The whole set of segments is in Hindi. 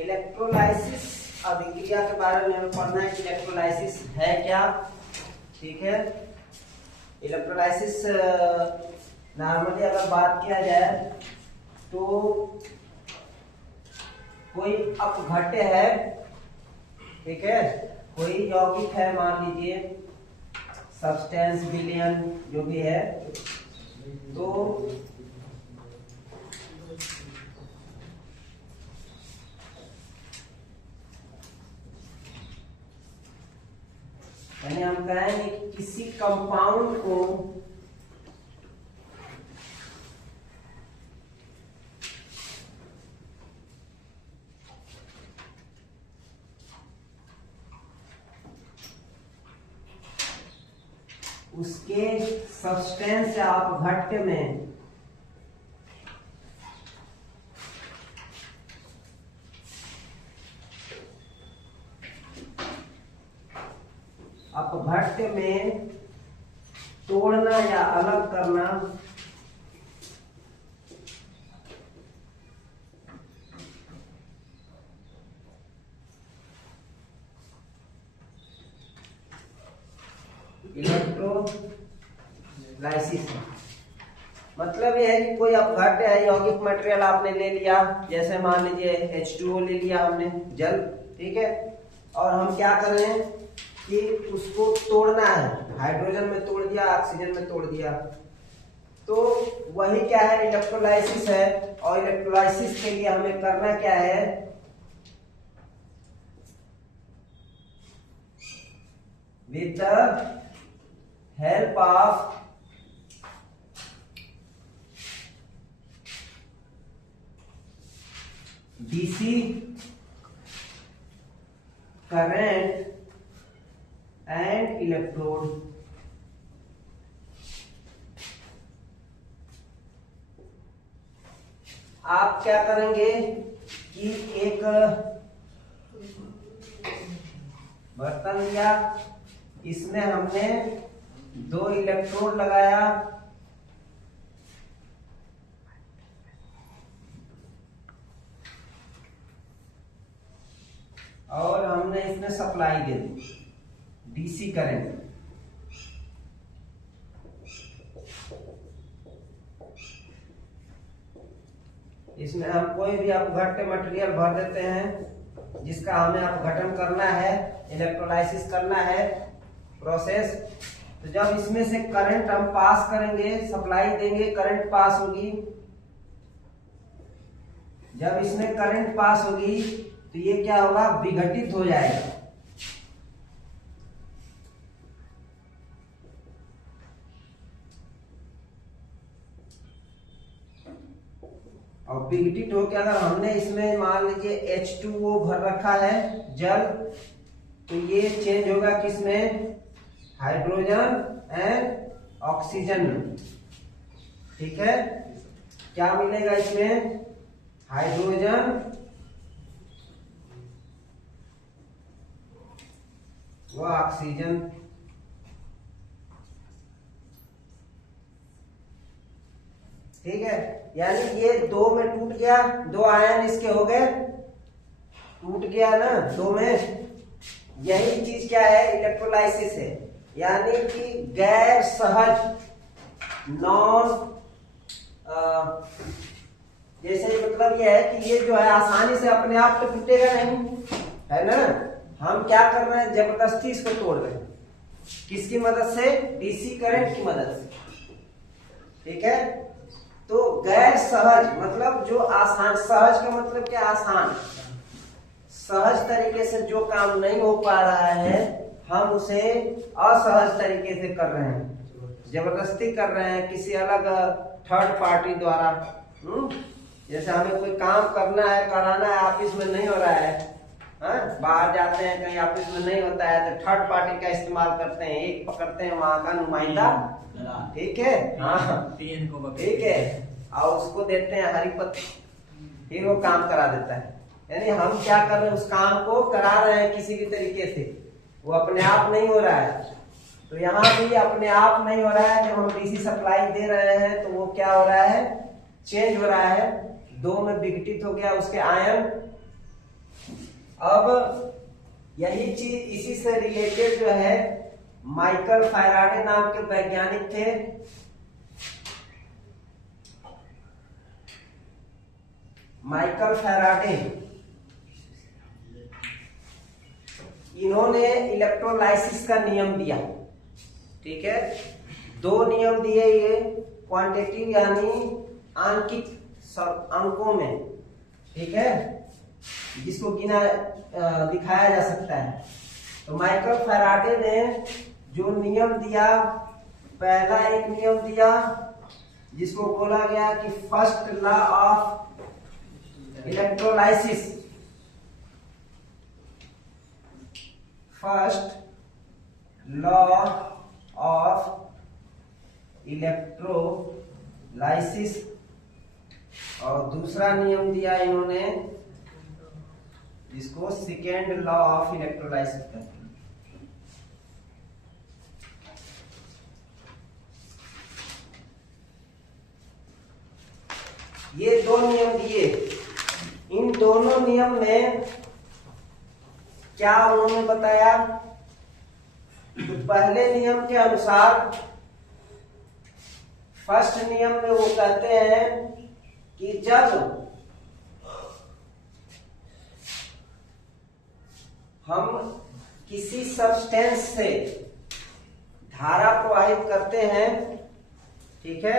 इलेक्ट्रोलाइसिस अभिक्रिया के बारे में हमें पढ़ना है कि इलेक्ट्रोलाइसिस है क्या। ठीक है, इलेक्ट्रोलाइसिस नॉर्मली अगर बात किया जाए तो कोई अपघट्य है, ठीक है, कोई यौगिक है, मान लीजिए सब्सटेंस विलयन जो भी है, तो यानी हम कहेंगे कि किसी कंपाउंड को उसके सब्सटेंस या अपघट्य में तोड़ना या अलग करना इलेक्ट्रोलाइसिस है। मतलब यह है कि कोई अपघट्य है, यौगिक मटेरियल आपने ले लिया, जैसे मान लीजिए H2O ले लिया हमने, जल, ठीक है, और हम क्या कर रहे हैं कि उसको तोड़ना है, हाइड्रोजन में तोड़ दिया, ऑक्सीजन में तोड़ दिया, तो वही क्या है, इलेक्ट्रोलाइसिस है। और इलेक्ट्रोलाइसिस के लिए हमें करना क्या है, with the help of DC current and electrode, आप क्या करेंगे कि एक बर्तन लिया, इसमें हमने 2 इलेक्ट्रोड लगाया, और हमने इसमें सप्लाई दे दी डीसी करंट। इसमें हम कोई भी अपघट्य मटेरियल भर देते हैं जिसका हमें अपघटन करना है, इलेक्ट्रोलाइसिस करना है, प्रोसेस। तो जब इसमें से करंट हम पास करेंगे, सप्लाई देंगे, करंट पास होगी, जब इसमें करंट पास होगी तो ये क्या होगा, विघटित हो जाएगा। और विघटित होकर अगर हमने इसमें मान लीजिए H2O भर रखा है, जल, तो ये चेंज होगा किसमें, हाइड्रोजन एंड ऑक्सीजन में। ठीक है, क्या मिलेगा इसमें, हाइड्रोजन व ऑक्सीजन। ठीक है, यानी ये 2 में टूट गया, 2 आयन इसके हो गए, टूट गया ना 2 में। यही चीज क्या है, इलेक्ट्रोलाइसिस है, यानी कि गैर सहज, नॉन, जैसे मतलब यह है कि ये जो है आसानी से अपने आप तो टूटेगा नहीं, है ना। हम क्या कर रहे हैं, जबरदस्ती इसको तोड़ रहे हैं, किसकी मदद से, डीसी करंट की मदद से। ठीक है, तो गैर सहज मतलब जो आसान, सहज का मतलब क्या, आसान, सहज तरीके से जो काम नहीं हो पा रहा है हम उसे असहज तरीके से कर रहे हैं, जबरदस्ती कर रहे हैं किसी अलग थर्ड पार्टी द्वारा। जैसे हमें कोई काम करना है, कराना है, ऑफिस में नहीं हो रहा है, बाहर जाते हैं कहीं ऑफिस में नहीं होता है तो थर्ड पार्टी का इस्तेमाल करते हैं, एक पकड़ते हैं वहां का नुमाइंदा, ठीक है, हाँ ठीक है, और उसको देते हैं हरी पत्ती, फिर वो काम करा देता है। यानी हम क्या कर रहे हैं, उस काम को करा रहे हैं किसी भी तरीके से, वो अपने आप नहीं हो रहा है। तो यहाँ भी अपने आप नहीं हो रहा है, जब हम डीसी सप्लाई दे रहे हैं तो वो क्या हो रहा है, चेंज हो रहा है, 2 में विघटित हो गया उसके आयन, अब यही चीज इसी से रिलेटेड जो है माइकल फैराडे नाम के वैज्ञानिक थे। माइकल फैराडे, इन्होंने इलेक्ट्रोलाइसिस का नियम दिया। ठीक है, दो नियम दिए ये क्वांटिटिव यानी आंकिक अंकों में। ठीक है, जिसको गिना दिखाया जा सकता है। तो माइकल फैराडे ने जो नियम दिया, पहला एक नियम दिया जिसको बोला गया कि first law of electrolysis. First law of electrolysis. और दूसरा नियम दिया इन्होंने जिसको सेकेंड लॉ ऑफ इलेक्ट्रोलाइसिस कहते हैं। ये दो नियम दिए। इन दोनों नियम में क्या उन्होंने बताया? तो पहले नियम के अनुसार, फर्स्ट नियम में वो कहते हैं कि जब हम किसी सब्सटेंस से धारा प्रवाहित करते हैं, ठीक है,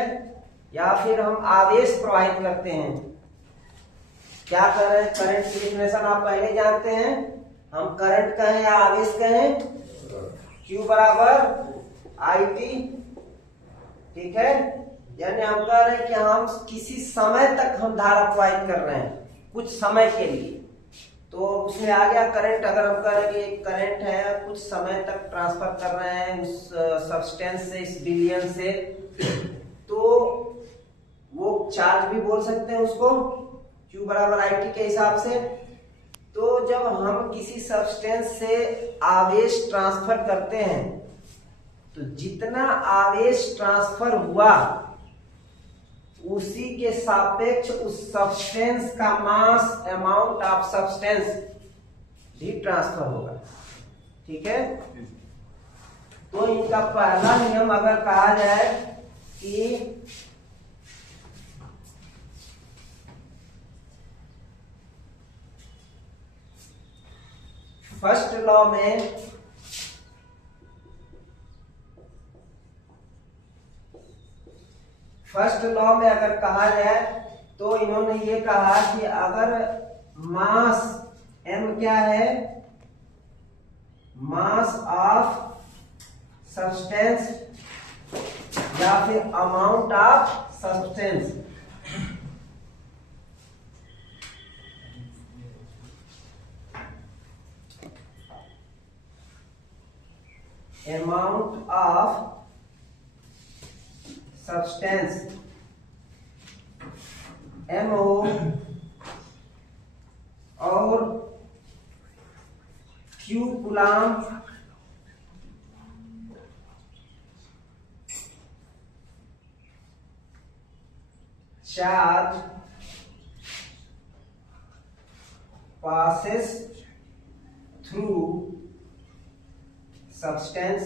या फिर हम आवेश प्रवाहित करते हैं, क्या कर रहे हैं? करंट की डेफिनेशन आप पहले जानते हैं। हम करंट कहें या आवेश कहें, Q बराबर IT। ठीक है, यानी हम कह रहे हैं कि हम किसी समय तक हम धारा प्रवाहित कर रहे हैं, कुछ समय के लिए। तो उसमें आ गया करंट। अगर हम कह रहे हैं कि करंट है, कुछ समय तक ट्रांसफर कर रहे हैं उस सब्सटेंस से, इस विलयन से, तो वो चार्ज भी बोल सकते हैं उसको, Q बराबर IT के हिसाब से। तो जब हम किसी सब्सटेंस से आवेश ट्रांसफर करते हैं, तो जितना आवेश ट्रांसफर हुआ उसी के सापेक्ष उस सब्सटेंस का मास, अमाउंट ऑफ सब्सटेंस भी ट्रांसफर होगा। ठीक है, तो इनका पहला नियम अगर कहा जाए कि फर्स्ट लॉ में अगर कहा जाए तो इन्होंने ये कहा कि अगर मास m क्या है, मास ऑफ सब्सटेंस या फिर amount of substance, amount of substance MO और Q coulomb charge passes through substance,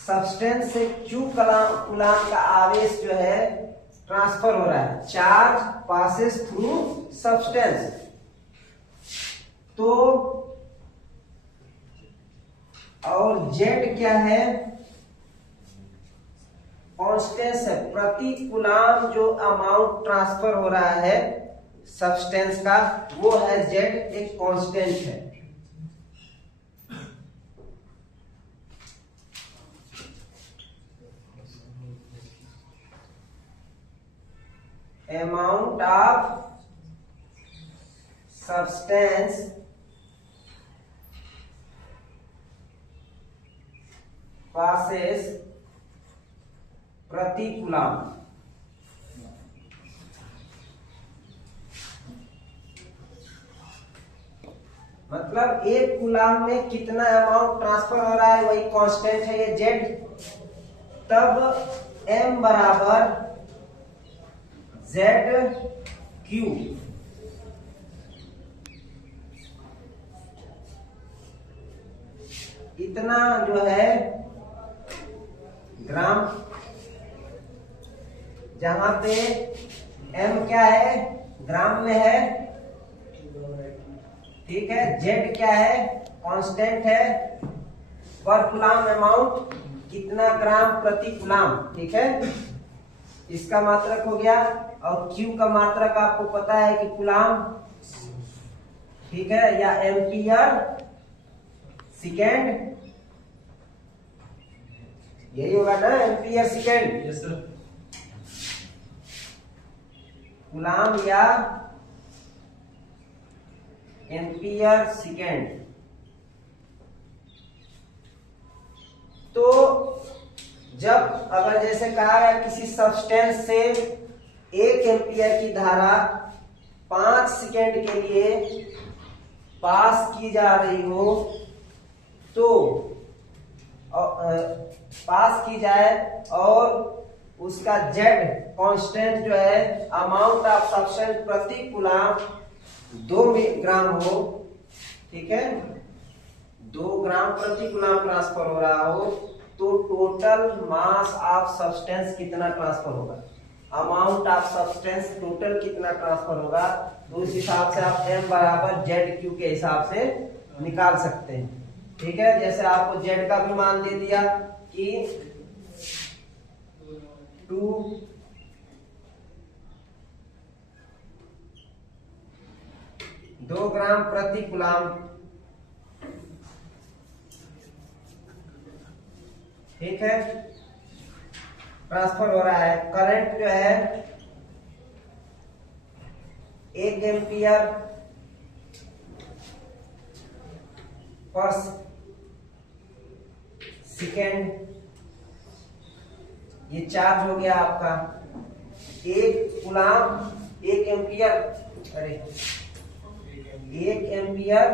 substance से Q कूलाम का आवेश जो है ट्रांसफर हो रहा है, चार्ज पासेस थ्रू सब्सटेंस। तो और Z क्या है? कांस्टेंस है, प्रति कूलाम जो अमाउंट ट्रांसफर हो रहा है सब्सटेंस का, वो है Z, एक कांस्टेंट है। amount of substance passes प्रति कूलाम। मतलब एक कूलाम में कितना अमाउंट ट्रांसफर हो रहा है वही कांस्टेंट है, ये Z। तब M बराबर जेड क्यू, इतना जो है ग्राम, जहां पे एम क्या है, ग्राम में है, ठीक है। जेड क्या है, कांस्टेंट है, पर कूलाम अमाउंट कितना ग्राम प्रति कूलाम, ठीक है, इसका मात्रक हो गया। और क्यू का मात्रक आपको पता है कि कूलाम, ठीक है, या एम्पियर सेकेंड, यही होगा ना, ampere second. Yes sir. Coulomb या एम्पियर सेकेंड। तो जब अगर जैसे कहा है किसी सब्सटेंस से 1 एम्पियर की धारा 5 सेकेंड के लिए पास की जा रही हो, तो पास की जाए और उसका जेड कांस्टेंट जो है, अमाउंट ऑफ सब्सटेंस प्रति कूलाम 2 ग्राम हो, ठीक है, 2 ग्राम प्रति कूलाम ट्रांसफर हो रहा हो, तो टोटल मास ऑफ सब्सटेंस कितना ट्रांसफर होगा, अमाउंट ऑफ सब्सटेंस टोटल कितना ट्रांसफर होगा, तो उस हिसाब से आप m बराबर जेड क्यू के हिसाब से निकाल सकते हैं, ठीक है। जैसे आपको जेड का भी मान दे दिया कि 2 ग्राम प्रति कूलाम, ठीक है, ट्रांसफर हो रहा है। करंट जो है 1 एम्पियर पर सेकेंड, ये चार्ज हो गया आपका 1 कूलाम 1 एम्पियर, अरे 1 एम्पियर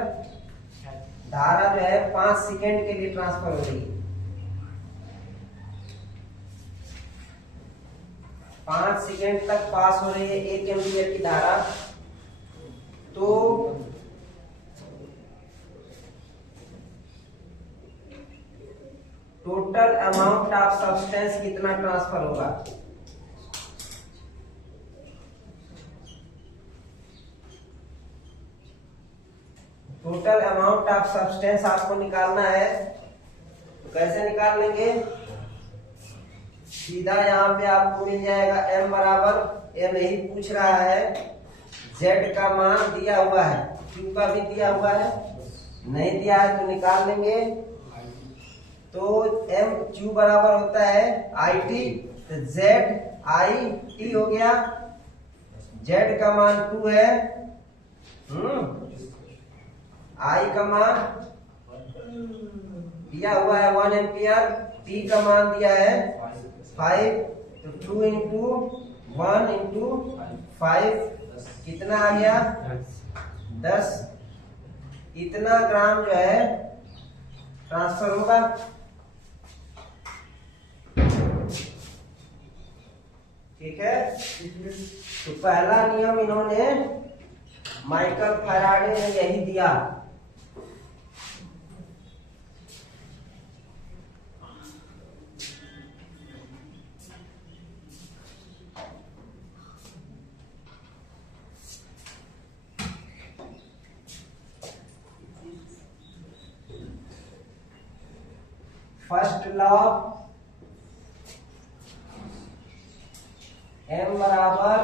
धारा जो है 5 सेकेंड के लिए ट्रांसफर हो रही है। 5 सेकेंड तक पास हो रही है 1 एम्पियर की धारा, तो टोटल अमाउंट ऑफ सब्सटेंस कितना ट्रांसफर होगा, टोटल अमाउंट ऑफ सब्सटेंस आपको निकालना है। तो कैसे निकाल लेंगे, सीधा यहाँ पे आपको मिल जाएगा m बराबर, m यही पूछ रहा है, z का मान दिया हुआ है, q का भी दिया हुआ है, नहीं दिया है तो निकाल लेंगे। तो m q बराबर होता है IT, तो z IT हो गया, z का मान 2 है, I का मान दिया हुआ है 1 एम्पियर, T का मान दिया है 5, तो 2 इंटू 1 इंटू 5 कितना आ गया 10, इतना ग्राम जो है ट्रांसफर होगा। ठीक है, तो पहला नियम इन्होंने माइकल फैराडे ने यही दिया। फर्स्ट लॉ, m बराबर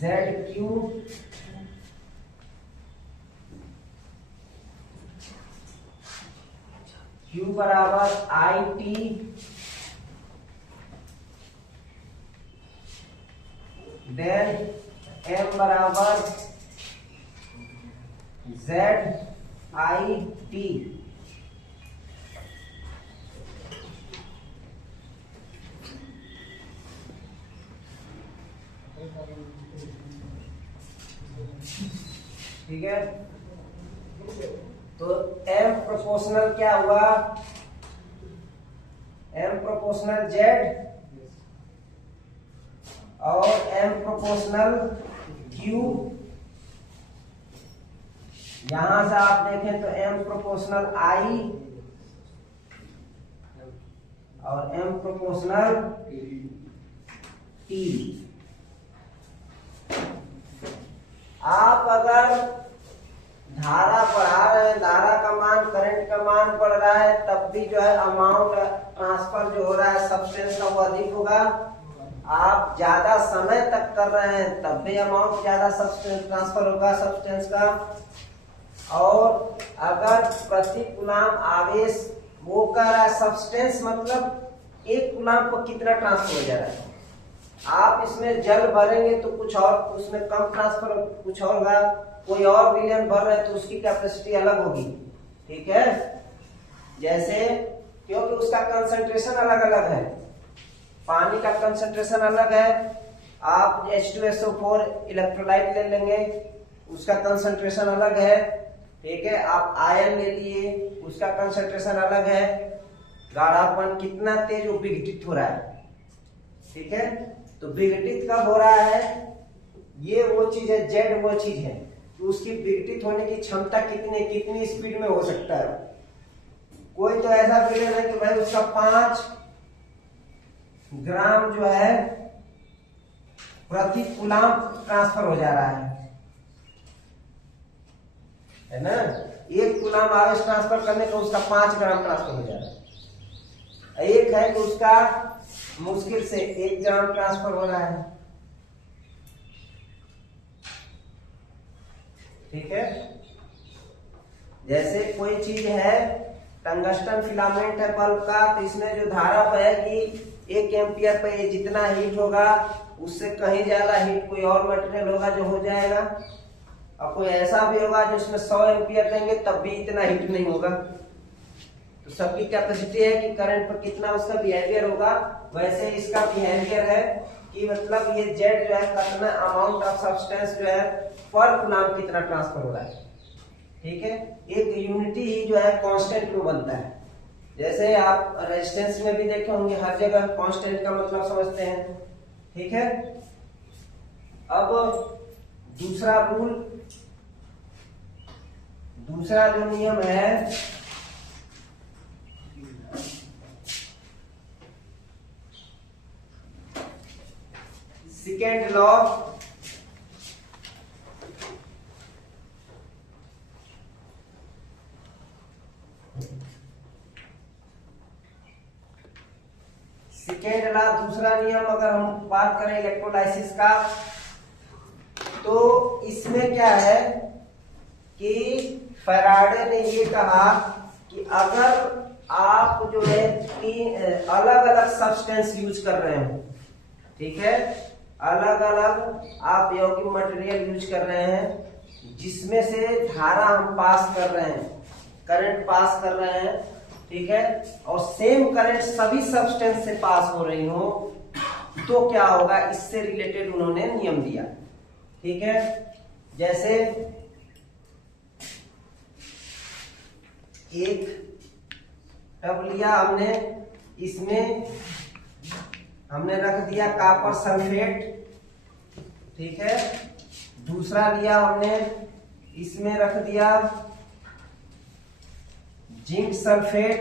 जेड क्यू Q बराबर IT देन m बराबर ZIT। ठीक है, तो m प्रोपोर्शनल क्या हुआ, m प्रोपोर्शनल z और M प्रोपोर्शनल Q, यहां से आप देखें तो M प्रोपोर्शनल I और M प्रोपोर्शनल T। आप अगर धारा बढ़ा रहे हैं, धारा का मान, करंट का मान बढ़ रहा है, तब भी जो है अमाउंट ट्रांसफर जो हो रहा है सब्सटेंस का वो अधिक होगा। आप ज्यादा समय तक कर रहे हैं तब भी अमाउंट ज्यादा सब्सटेंस ट्रांसफर होगा सब्सटेंस का। और अगर प्रति कूलाम आवेश वो कर रहा है सब्सटेंस, मतलब एक कूलाम को कितना ट्रांसफर हो जा रहा है। आप इसमें जल भरेंगे तो कुछ और उसमें कम ट्रांसफर कुछ और होगा, कोई और विलयन भर रहे हैं तो उसकी कैपेसिटी अलग होगी, ठीक है। जैसे क्योंकि उसका कंसंट्रेशन अलग अलग है, पानी का कंसंट्रेशन अलग है। आप H2SO4 इलेक्ट्रोलाइट ले लेंगे, उसका कंसंट्रेशन अलग है, ठीक है। आप आयन ले लिए, उसका कंसंट्रेशन अलग है। गाढ़ापन कितना तेज वो विघटित हो रहा है, ठीक है। तो विघटित कब हो रहा है, ये वो चीज है, जेड वो चीज है, तो उसकी विघटित होने की क्षमता कितनी स्पीड में हो सकता है। कोई तो ऐसा विलयन है कि भाई उसका 5 ग्राम जो है प्रति कूलाम ट्रांसफर हो जा रहा है ना। 1 कूलाम आवेश ट्रांसफर करने का उसका 5 ग्राम ट्रांसफर हो जा रहा है। एक है कि उसका मुश्किल से 1 ग्राम ट्रांसफर हो रहा है, ठीक है। जैसे कोई चीज है, टंगस्टन फिलामेंट है बल्ब का, तो इसमें जो धारा बहेगी 1 एम्पियर पे ये जितना हीट होगा उससे कहीं ज्यादा हीट कोई और मटेरियल होगा जो हो जाएगा। और कोई ऐसा भी होगा जो उसमें 100 एम्पियर देंगे तब भी इतना हीट नहीं होगा। तो सबकी कैपेसिटी है कि करंट पर कितना उसका बिहेवियर होगा, वैसे इसका बिहेवियर है कि मतलब ये जेड जो है कितना अमाउंट ऑफ सब्सटेंस जो है पर कूलाम कितना ट्रांसफर हो रहा है, ठीक है। एक यूनिटी ही जो है कांस्टेंट में बनता है। जैसे आप रेजिस्टेंस में भी देखे होंगे, हर जगह कांस्टेंट का मतलब समझते हैं, ठीक है। अब दूसरा रूल, दूसरा जो नियम है सेकेंड लॉ, सेकेंड लॉ दूसरा नियम अगर हम बात करें इलेक्ट्रोलाइसिस का, तो इसमें क्या है कि फैराडे ने ये कहा कि अगर आप जो है 3 अलग अलग सब्सटेंस यूज कर रहे हो, ठीक है, अलग अलग आप यौगिक मटेरियल यूज कर रहे हैं जिसमें से धारा हम पास कर रहे हैं, करंट पास कर रहे हैं, ठीक है, और सेम करंट सभी सब्सटेंस से पास हो रही हो, तो क्या होगा, इससे रिलेटेड उन्होंने नियम दिया, ठीक है। जैसे एक टब लिया हमने, इसमें हमने रख दिया कॉपर सल्फेट, ठीक है। दूसरा लिया हमने, इसमें रख दिया जिंक सल्फेट,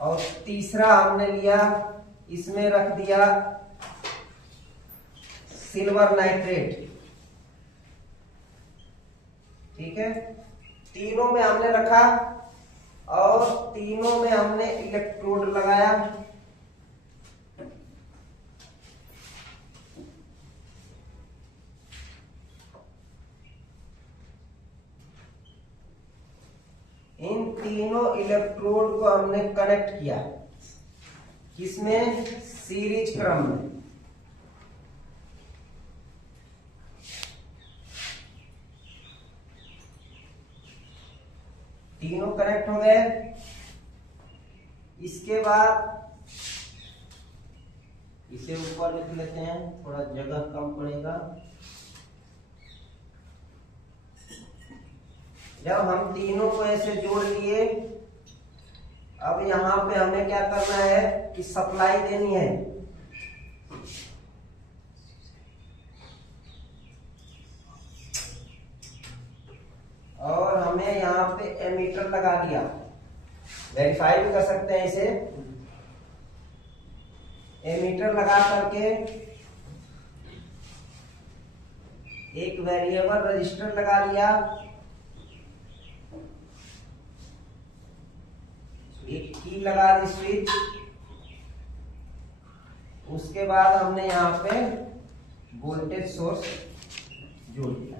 और तीसरा हमने लिया, इसमें रख दिया सिल्वर नाइट्रेट, ठीक है। तीनों में हमने रखा और तीनों में हमने इलेक्ट्रोड लगाया, इन तीनों इलेक्ट्रोड को हमने कनेक्ट किया, किसमें, सीरीज क्रम में, तीनों कनेक्ट हो गए। इसके बाद इसे ऊपर लिख लेते हैं, थोड़ा जगह कम पड़ेगा। जब हम तीनों को ऐसे जोड़ लिए, अब यहां पे हमें क्या करना है कि सप्लाई देनी है, हमने यहाँ पे एमीटर लगा दिया, वेरीफाई भी कर सकते हैं इसे। एमीटर लगा करके एक वेरिएबल रजिस्टर लगा लिया, एक की लगा दी स्विच। उसके बाद हमने यहाँ पे वोल्टेज सोर्स जोड़ दिया।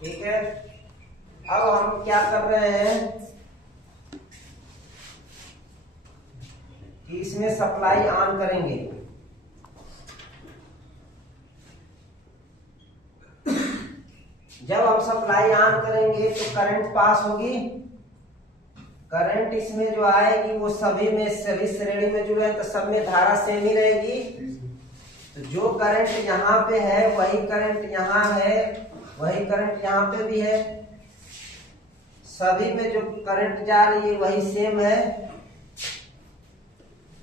ठीक है, अब हम क्या कर रहे हैं कि इसमें सप्लाई ऑन करेंगे। जब हम सप्लाई ऑन करेंगे तो करंट पास होगी। करंट इसमें जो आएगी वो सभी श्रेणी में जुड़े हैं तो सब में धारा सेम ही रहेगी। तो जो करंट यहाँ पे है वही करंट यहाँ है, वही करंट यहाँ पे भी है। सभी में जो करंट जा रही है वही सेम है।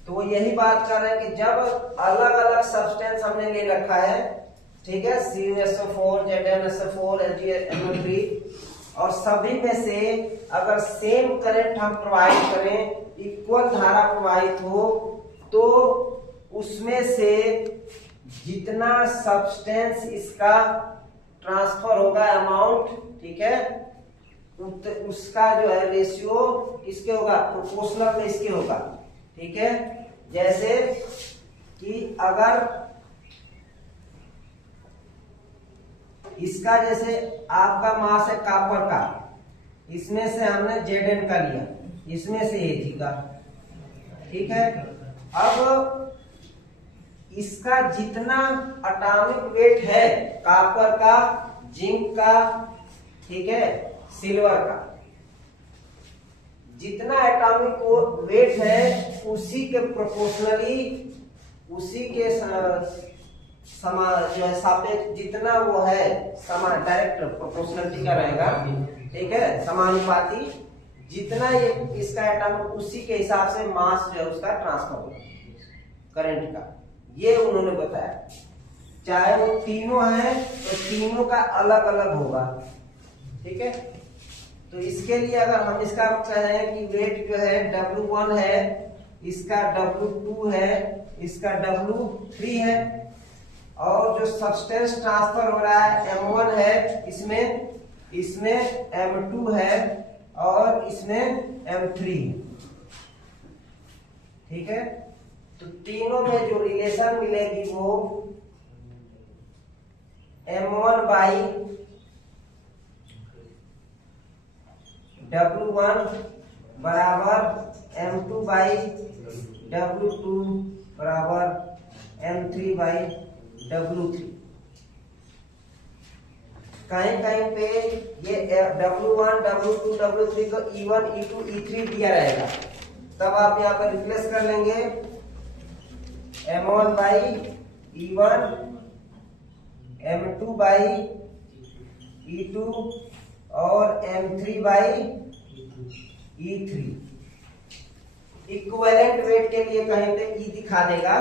तो यही बात कर रहे हैं कि जब अलग अलग सब्सटेंस हमने ले रखा है, ठीक है, CuSO4, ZnSO4, LgNO3, और सभी में से अगर सेम करंट हम प्रोवाइड करें, इक्वल धारा प्रवाहित हो, तो उसमें से जितना सब्सटेंस इसका ट्रांसफर होगा अमाउंट, ठीक है, उसका जो है रेशियो किसके होगा, प्रोपोर्शनल में इसके होगा। ठीक है, जैसे कि अगर इसका जैसे आपका मास है कॉपर का, इसमें से हमने Zn का लिया, इसमें से Ag का। ठीक है, अब इसका जितना एटॉमिक वेट है कॉपर का, जिंक का, ठीक है, सिल्वर का, जितना एटॉमिक वेट है उसी के प्रोपोर्शनली, उसी के जो है सापेक्ष जितना वो है समान, डायरेक्ट प्रोपोर्शनलिटी का रहेगा। ठीक है, समानुपाती जितना ये इसका एटॉमिक, उसी के हिसाब से मास जो है उसका ट्रांसफर होगा करंट का। ये उन्होंने बताया। चाहे वो तीनों हैं तो तीनों का अलग अलग होगा। ठीक है, तो इसके लिए अगर हम इसका कहें कि वेट जो है W1 है, इसका W2 है, इसका W3 है, और जो सब्सटेंस ट्रांसफर हो रहा है M1 है, इसमें M2 है और इसमें M3 है। ठीक है, तो तीनों में जो रिलेशन मिलेगी वो M1 बाई W1 बराबर M2 बाई W2 बराबर M3 बाई W3। कहीं कहीं पे ये W1, W2, W3 को E1, E2, E3 दिया रहेगा, तब आप यहाँ पर रिप्लेस कर लेंगे M1 by E1, M2 by E2 और M3 by E3। Equivalent weight के लिए कहीं पे E दिखा देगा।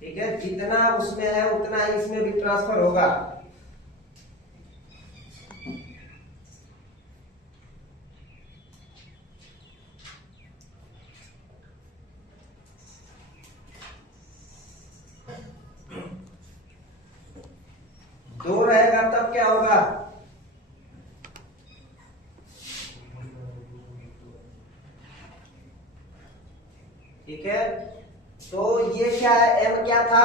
ठीक है, जितना उसमें है उतना ही इसमें भी ट्रांसफर होगा। दो रहेगा तब क्या होगा, ठीक है। तो ये क्या है, M क्या था,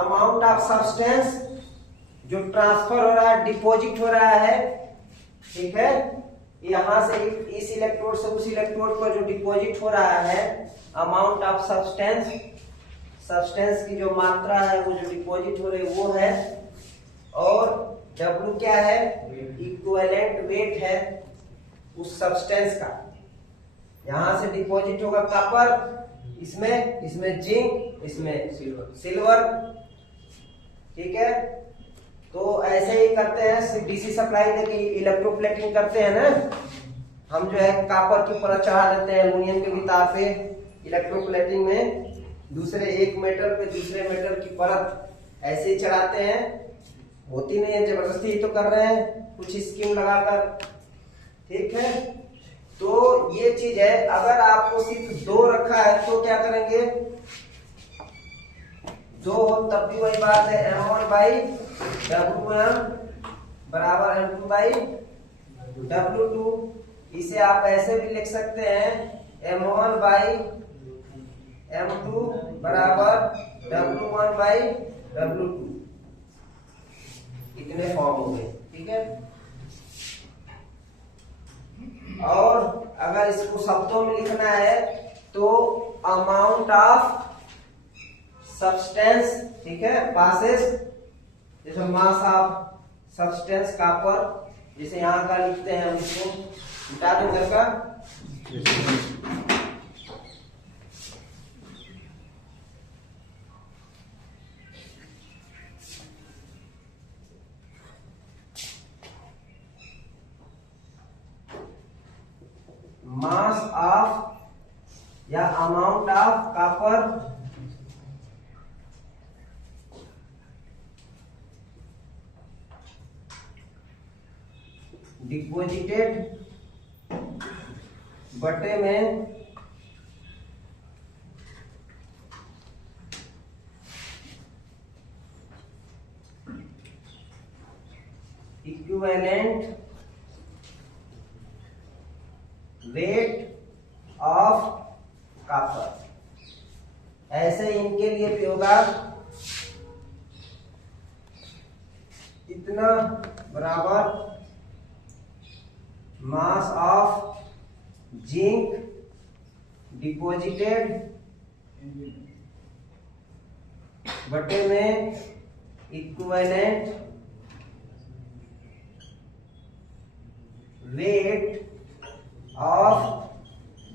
अमाउंट ऑफ सब्सटेंस जो ट्रांसफर हो रहा है, डिपॉजिट हो रहा है। ठीक है, यहां से इस इलेक्ट्रोड से उस इलेक्ट्रोड पर जो डिपॉजिट हो रहा है, अमाउंट ऑफ सब्सटेंस, सब्सटेंस की जो मात्रा है वो जो डिपॉजिट हो रही है वो है। और W क्या है, इक्विवेलेंट वेट है उस सब्सटेंस का। यहां से डिपॉजिट होगा कॉपर, इसमें जिंक, इसमें सिल्वर। ठीक है, तो ऐसे ही करते हैं, डीसी सप्लाई देके इलेक्ट्रोप्लेटिंग करते हैं ना हम, जो है कॉपर की परत चढ़ा देते हैं एल्युमिनियम के भी तार पे। इलेक्ट्रोप्लेटिंग में दूसरे एक मेटल पे दूसरे मेटल की परत ऐसे ही चढ़ाते हैं, होती नहीं है, जबरदस्ती ही तो कर रहे हैं कुछ स्कीम लगाकर। ठीक है, तो ये चीज है। अगर आपको सिर्फ 2 रखा है तो क्या करेंगे, 2 हो तब भी वही बात है, M1 बाई W1 बराबर M2 बाई W2। इसे आप ऐसे भी लिख सकते हैं, M1 बाई M2 बराबर W1 बाई W2। इतने फॉर्म हो गए, ठीक है। और अगर इसको शब्दों में लिखना है तो अमाउंट ऑफ सब्सटेंस, ठीक है, पासेस, जैसे मास ऑफ सब्सटेंस कॉपर, जैसे यहां का लिखते हैं हम, इसको मिटा दो घर का। मास ऑफ या अमाउंट ऑफ कॉपर डिपोजिटेड बटे में इक्विवेलेंट वेट ऑफ कॉपर। ऐसे इनके लिए भी होगा, इतना बराबर मास ऑफ जिंक डिपोजिटेड बटे में इक्विवेलेंट वेट ऑफ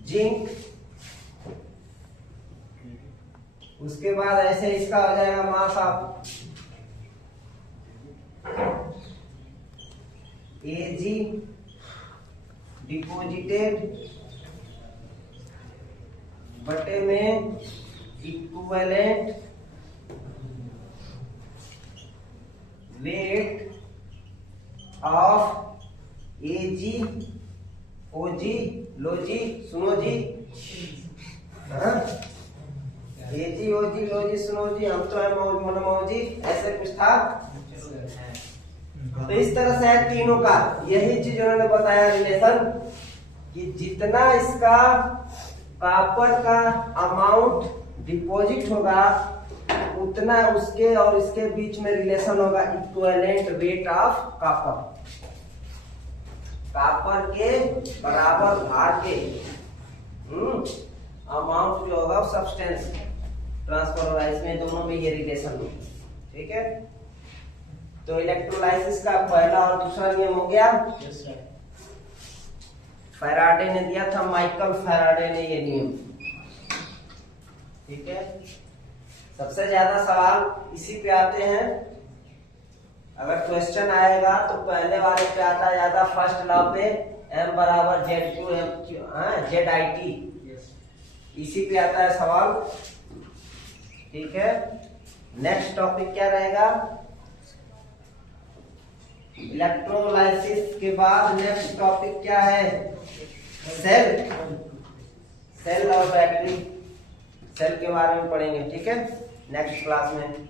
जिंक। उसके बाद ऐसे इसका हो जाएगा मास ऑफ Ag डिपोजिटेड बटे में इक्विवेलेंट वेट ऑफ Ag ओजी, लो जी, सुनो जी, एजी ओजी लो जी, सुनो जी, हम तो है मौजी, ऐसे कुछ था। तो इस तरह से है तीनों का, यही चीज उन्होंने बताया रिलेशन, कि जितना इसका कॉपर का अमाउंट डिपॉजिट होगा उतना उसके और इसके बीच में रिलेशन होगा equivalent weight of copper. Copper के बराबर भार के अमाउंट जो होगा सब्सटेंस ट्रांसफर होगा, इसमें दोनों में ये रिलेशन होगा, ठीक है। तो इलेक्ट्रोलाइसिस का पहला और दूसरा नियम हो गया। फैराडे ने दिया था, माइकल फैराडे ने ये नियम, ठीक है। सबसे ज्यादा सवाल इसी पे आते हैं। अगर क्वेश्चन आएगा तो पहले वाले पे आता है ज्यादा, फर्स्ट लॉ पे M बराबर ZIT, इसी पे आता है सवाल, ठीक है। नेक्स्ट टॉपिक क्या रहेगा, इलेक्ट्रोलाइसिस के बाद नेक्स्ट टॉपिक क्या है, सेल और बैटरी, सेल के बारे में पढ़ेंगे, ठीक है, नेक्स्ट क्लास में।